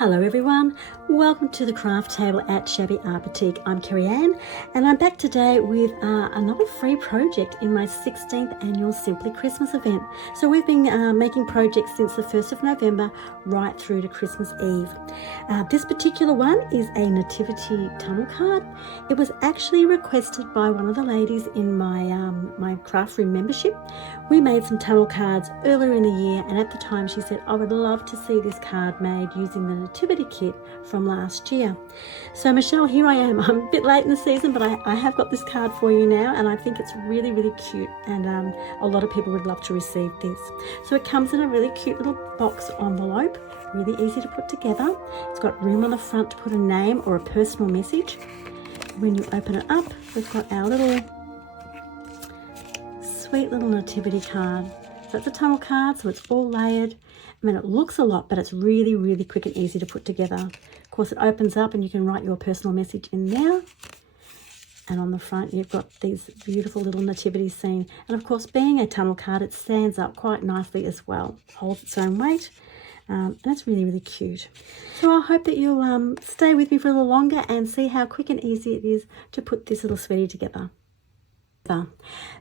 Hello everyone, welcome to the craft table at Shabby Art Boutique. I'm Kerry Ann and I'm back today with another free project in my 16th annual Simply Christmas event. So we've been making projects since the 1st of November right through to Christmas Eve. This particular one is a nativity tunnel card. It was actually requested by one of the ladies in my craft room membership. We made some tunnel cards earlier in the year and at the time she said, I would love to see this card made using the nativity kit from last year. So Michelle, here I am. I'm a bit late in the season, but I have got this card for you now and I think it's really, really cute and a lot of people would love to receive this. So it comes in a really cute little box envelope, really easy to put together. It's got room on the front to put a name or a personal message. When you open it up, we've got our little sweet little nativity card. So it's a tunnel card, so it's all layered. I mean, it looks a lot, but it's really, really quick and easy to put together. Of course, it opens up and you can write your personal message in there. And on the front, you've got these beautiful little nativity scene. And of course, being a tunnel card, it stands up quite nicely as well. Holds its own weight. And it's really, really cute. So I hope that you'll stay with me for a little longer and see how quick and easy it is to put this little sweetie together.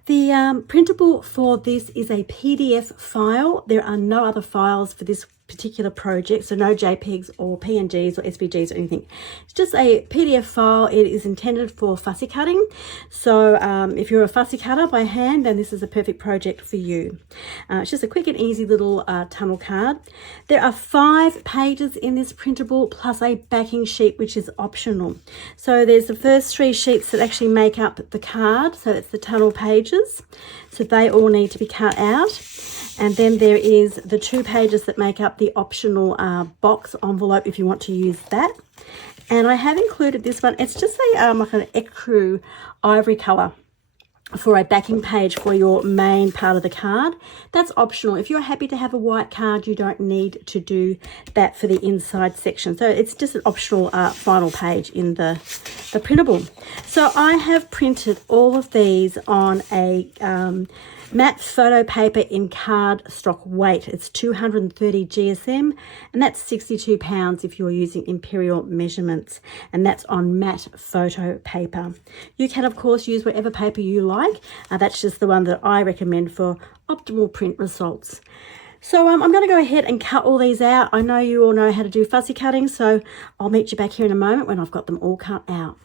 The printable for this is a PDF file. There are no other files for this particular project, so no JPEGs or PNGs or SVGs or anything. It's just a PDF file. It is intended for fussy cutting, so if you're a fussy cutter by hand, then this is a perfect project for you. It's just a quick and easy little tunnel card. There are 5 pages in this printable plus a backing sheet which is optional. So there's the first 3 sheets that actually make up the card, so it's the tunnel pages, so they all need to be cut out. And then there is the 2 pages that make up the optional box envelope if you want to use that. And I have included this one. It's just a like an ecru ivory colour for a backing page for your main part of the card. That's optional. If you're happy to have a white card, you don't need to do that for the inside section. So it's just an optional final page in the printable. So I have printed all of these on a matte photo paper in card stock weight. It's 230 GSM and that's 62 pounds if you're using imperial measurements, and that's on matte photo paper. You can of course use whatever paper you like. That's just the one that I recommend for optimal print results. So I'm going to go ahead and cut all these out. I know you all know how to do fussy cutting, so I'll meet you back here in a moment when I've got them all cut out.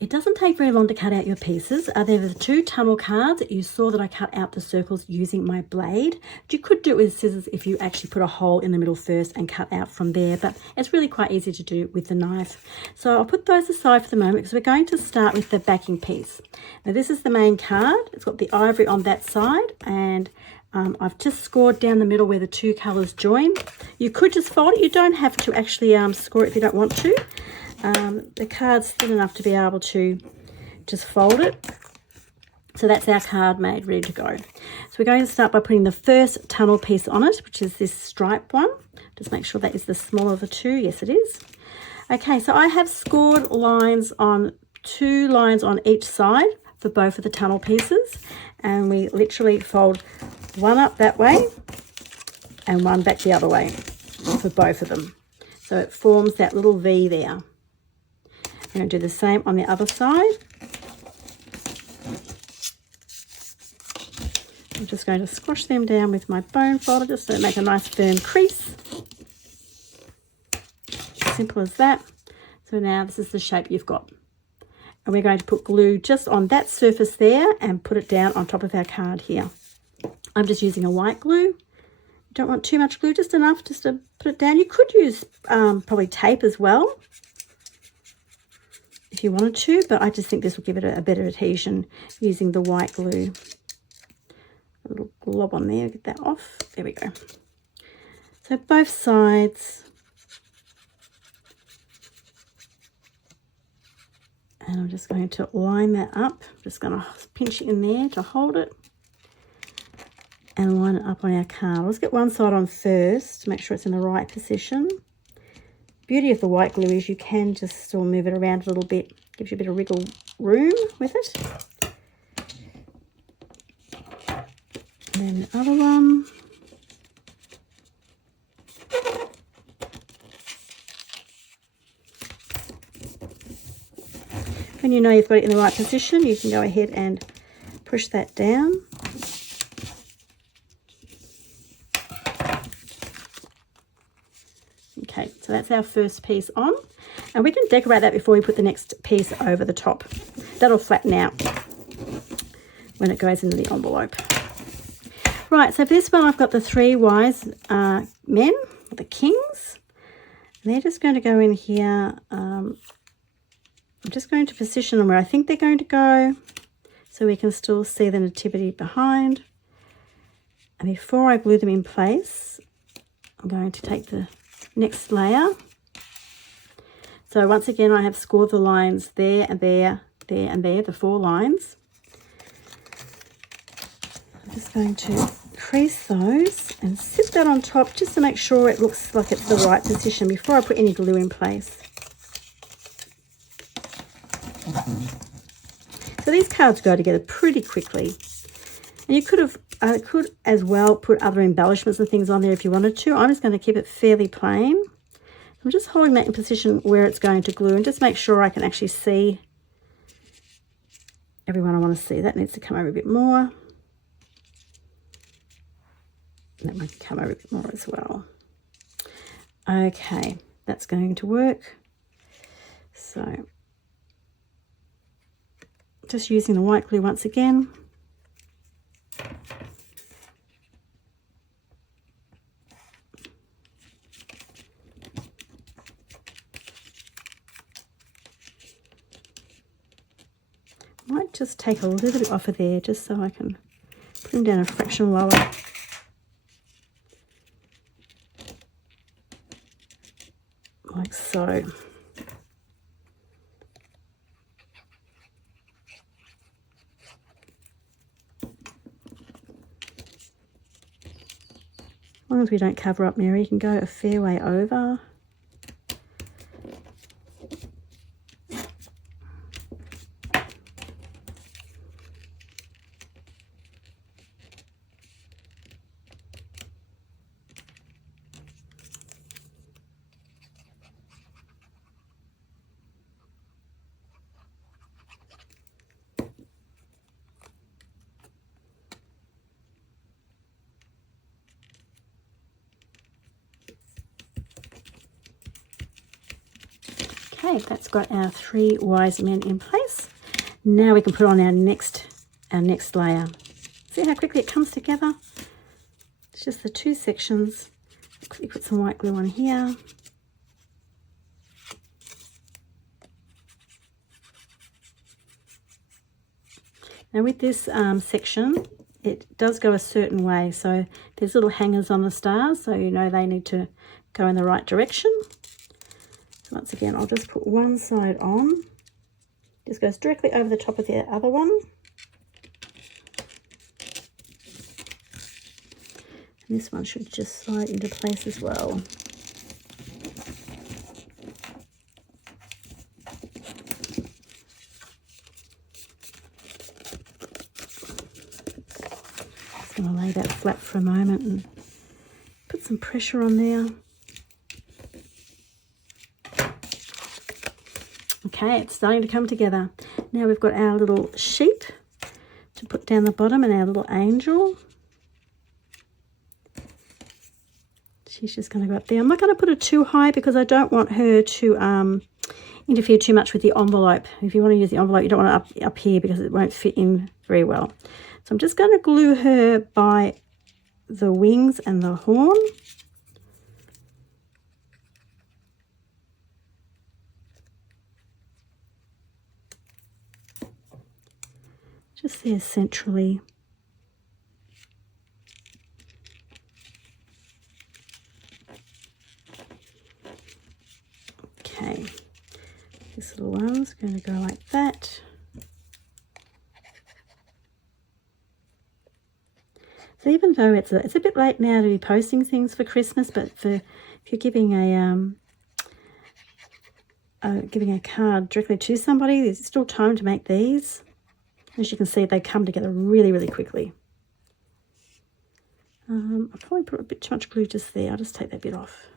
It doesn't take very long to cut out your pieces. There are the 2 tunnel cards. You saw that I cut out the circles using my blade. You could do it with scissors if you actually put a hole in the middle first and cut out from there, but it's really quite easy to do with the knife. So I'll put those aside for the moment because we're going to start with the backing piece. Now this is the main card. It's got the ivory on that side, and I've just scored down the middle where the 2 colours join. You could just fold it. You don't have to actually score it if you don't want to. The card's thin enough to be able to just fold it. So that's our card made, ready to go. So we're going to start by putting the first tunnel piece on it, which is this stripe one. Just make sure that is the smaller of the 2. Yes, it is. Okay, so I have scored lines on 2 lines on each side for both of the tunnel pieces. And we literally fold one up that way and one back the other way for both of them. So it forms that little V there. I'm going to do the same on the other side. I'm just going to squash them down with my bone folder just to make a nice firm crease. Simple as that. So now this is the shape you've got. And we're going to put glue just on that surface there and put it down on top of our card here. I'm just using a white glue. Don't want too much glue, just enough just to put it down. You could use probably tape as well. if you wanted to, but I just think this will give it a better adhesion using the white glue. A little glob on there, get that off. There we go. So both sides. And I'm just going to line that up. I'm just going to pinch it in there to hold it. And line it up on our card. Let's get one side on first to make sure it's in the right position. Beauty of the white glue is you can just still move it around a little bit. Gives you a bit of wriggle room with it. And then the other one. When you know you've got it in the right position, you can go ahead and push that down. Okay, so that's our first piece on. And we can decorate that before we put the next piece over the top. That'll flatten out when it goes into the envelope. Right, so for this one I've got the 3 wise men, the kings. And they're just going to go in here. I'm just going to position them where I think they're going to go so we can still see the nativity behind. And before I glue them in place, I'm going to take the next layer. So once again, I have scored the lines there and there, there and there, the 4 lines. I'm just going to crease those and sit that on top just to make sure it looks like it's the right position before I put any glue in place. So these cards go together pretty quickly. And you could as well put other embellishments and things on there if you wanted to. I'm just going to keep it fairly plain. I'm just holding that in position where it's going to glue and just make sure I can actually see everyone I want to see. That needs to come over a bit more. And that one can come over a bit more as well. Okay, that's going to work. So just using the white glue once again. Might just take a little bit off of there just so I can put them down a fraction lower. Like so. As long as we don't cover up Mary, you can go a fair way over. Okay, that's got our 3 wise men in place. Now we can put on our next layer. See how quickly it comes together? It's just the 2 sections. Quickly put some white glue on here. Now with this section, it does go a certain way. So there's little hangers on the stars, so you know they need to go in the right direction. So once again, I'll just put one side on. Just goes directly over the top of the other one. And this one should just slide into place as well. Just going to lay that flat for a moment and put some pressure on there. Okay, it's starting to come together. Now we've got our little sheep to put down the bottom and our little angel. She's just going to go up there. I'm not going to put her too high because I don't want her to interfere too much with the envelope. If you want to use the envelope, you don't want it up here because it won't fit in very well. So I'm just going to glue her by the wings and the horn. just there centrally. Okay, this little one's going to go like that. So even though it's a bit late now to be posting things for Christmas, but if you're giving a card directly to somebody, there's still time to make these. As you can see, they come together really, really quickly. I probably put a bit too much glue just there. I'll just take that bit off.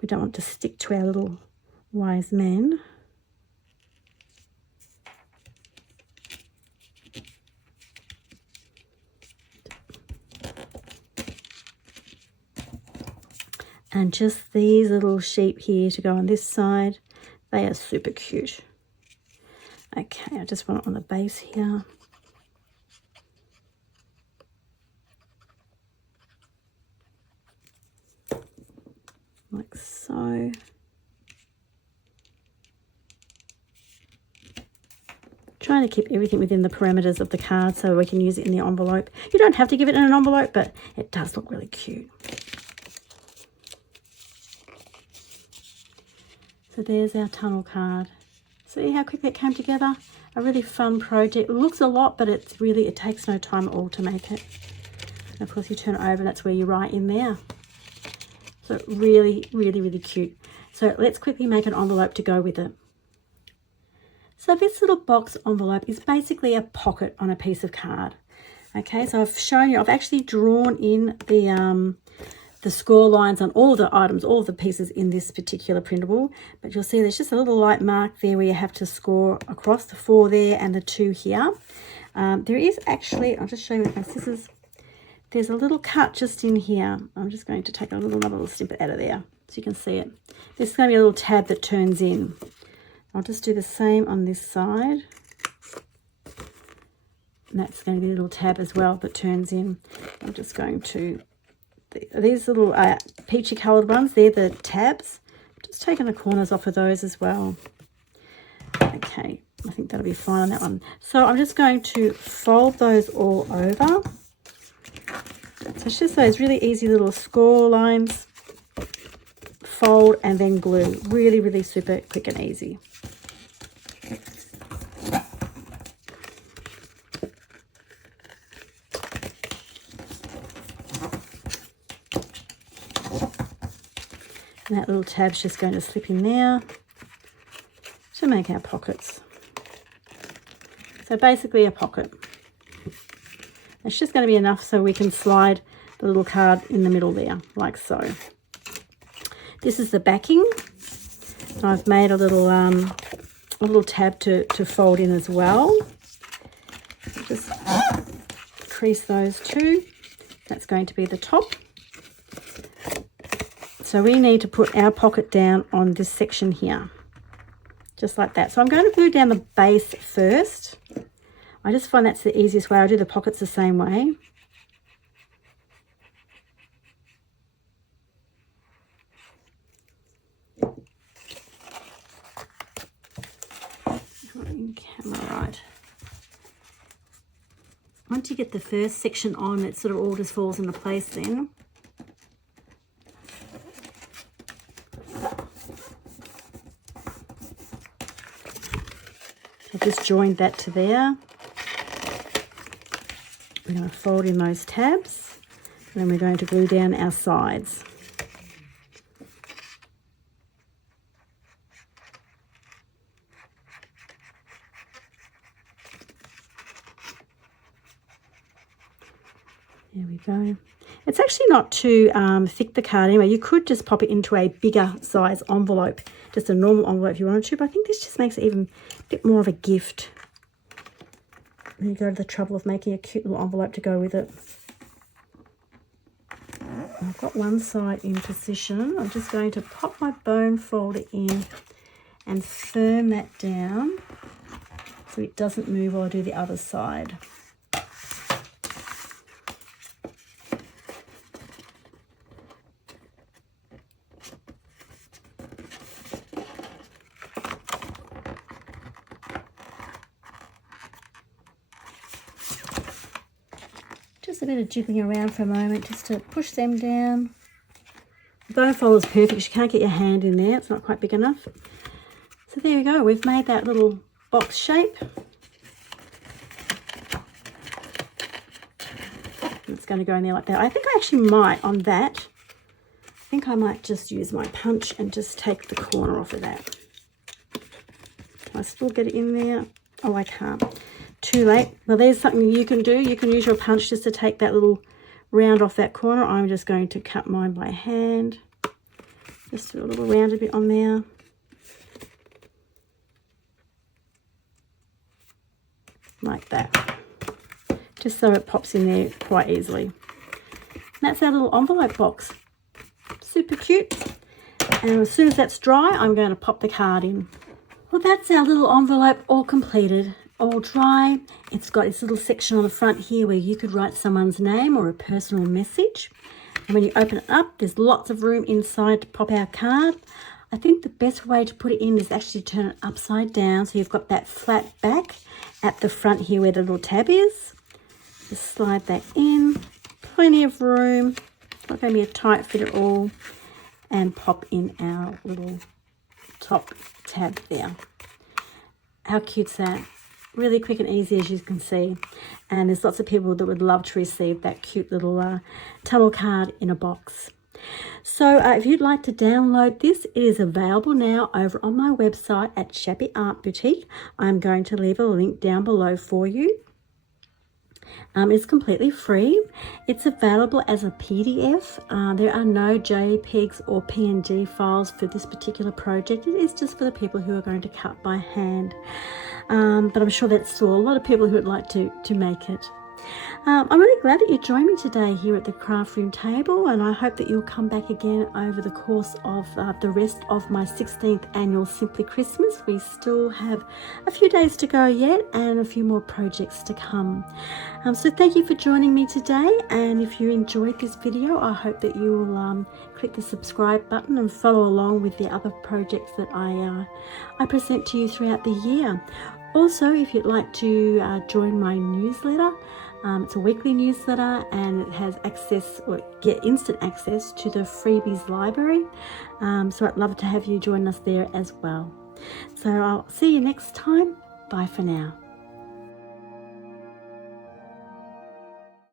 We don't want to stick to our little wise men. And just these little sheep here to go on this side. They are super cute. Okay, I just want it on the base here. Like so. Trying to keep everything within the parameters of the card so we can use it in the envelope. You don't have to give it in an envelope, but it does look really cute. So there's our tunnel card. See how quickly it came together? A really fun project. It looks a lot, but it takes no time at all to make it. And of course you turn it over and that's where you write in there. So really, really, really cute. So let's quickly make an envelope to go with it. So this little box envelope is basically a pocket on a piece of card. Okay, so I've shown you, I've actually drawn in the score lines on all the items, all the pieces in this particular printable, but you'll see there's just a little light mark there where you have to score across the 4 there and the 2 here. There is actually, I'll just show you with my scissors, there's a little cut just in here. I'm just going to take another little snippet out of there so you can see it. This is going to be a little tab that turns in. I'll just do the same on this side. And that's going to be a little tab as well that turns in. I'm just going to, these little peachy coloured ones, they're the tabs. Just taking the corners off of those as well. Okay, I think that'll be fine on that one. So I'm just going to fold those all over. So it's just those really easy little score lines. Fold and then glue. Really, really super quick and easy. And that little tab's just going to slip in there to make our pockets. So basically a pocket. It's just going to be enough so we can slide the little card in the middle there, like so. This is the backing. I've made a little tab to fold in as well. Just crease those two. That's going to be the top. So we need to put our pocket down on this section here, just like that. So I'm going to glue down the base first. I just find that's the easiest way. I do the pockets the same way. In camera, right. Once you get the first section on, it sort of all just falls into place then. I've just joined that to there. We're going to fold in those tabs and then we're going to glue down our sides. There we go. It's actually not too thick, the card anyway. You could just pop it into a bigger size envelope, just a normal envelope if you wanted to, but I think this just makes it even a bit more of a gift. And you go to the trouble of making a cute little envelope to go with it. I've got one side in position. I'm just going to pop my bone folder in and firm that down so it doesn't move while I do the other side. just a bit of jiggling around for a moment just to push them down. The bone fold is perfect. You can't get your hand in there. It's not quite big enough. So there we go. We've made that little box shape. It's going to go in there like that. I think I actually might, on that, I think I might just use my punch and just take the corner off of that. Can I still get it in there? Oh, I can't. Too late. Well, there's something you can do. You can use your punch just to take that little round off that corner. I'm just going to cut mine by hand. Just do a little rounded bit on there. Like that. Just so it pops in there quite easily. And that's our little envelope box. Super cute. And as soon as that's dry, I'm going to pop the card in. Well, that's our little envelope all completed, all dry. It's got this little section on the front here where you could write someone's name or a personal message. And when you open it up, there's lots of room inside to pop our card. I think the best way to put it in is actually to turn it upside down so you've got that flat back at the front here where the little tab is. Just slide that in, plenty of room, not going to be a tight fit at all, and pop in our little top tab there. How cute's that? Really quick and easy, as you can see. And there's lots of people that would love to receive that cute little tunnel card in a box. So if you'd like to download this, it is available now over on my website at Shabby Art Boutique. I'm going to leave a link down below for you. It's completely free. It's available as a PDF. There are no JPEGs or PNG files for this particular project. It is just for the people who are going to cut by hand. But I'm sure that's still a lot of people who would like to make it. I'm really glad that you joined me today here at the craft room table, and I hope that you'll come back again over the course of the rest of my 16th annual Simply Christmas. We still have a few days to go yet and a few more projects to come. So thank you for joining me today, and if you enjoyed this video, I hope that you will click the subscribe button and follow along with the other projects that I present to you throughout the year. Also, if you'd like to join my newsletter, it's a weekly newsletter and it has access, or get instant access to the freebies library. So I'd love to have you join us there as well. So I'll see you next time. Bye for now.